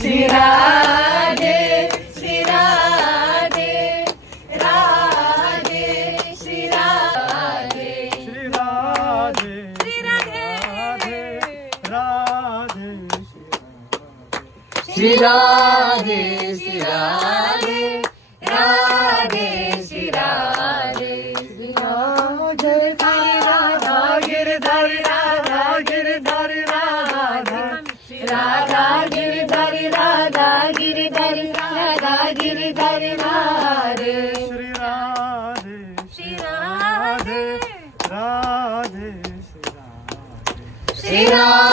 Shri Radhe Shri Radhe Radhe Shri Radhe Shri Radhe Shri Radhe Radhe Shri Radhe Shri Radhe Radhe Shri Radhe Girdhari Radha Girdhari Radha Radha Girdhari Radha Girdhari Radha Girdhari Radhe Shri Radhe Shri Radhe Radhe Shri Radhe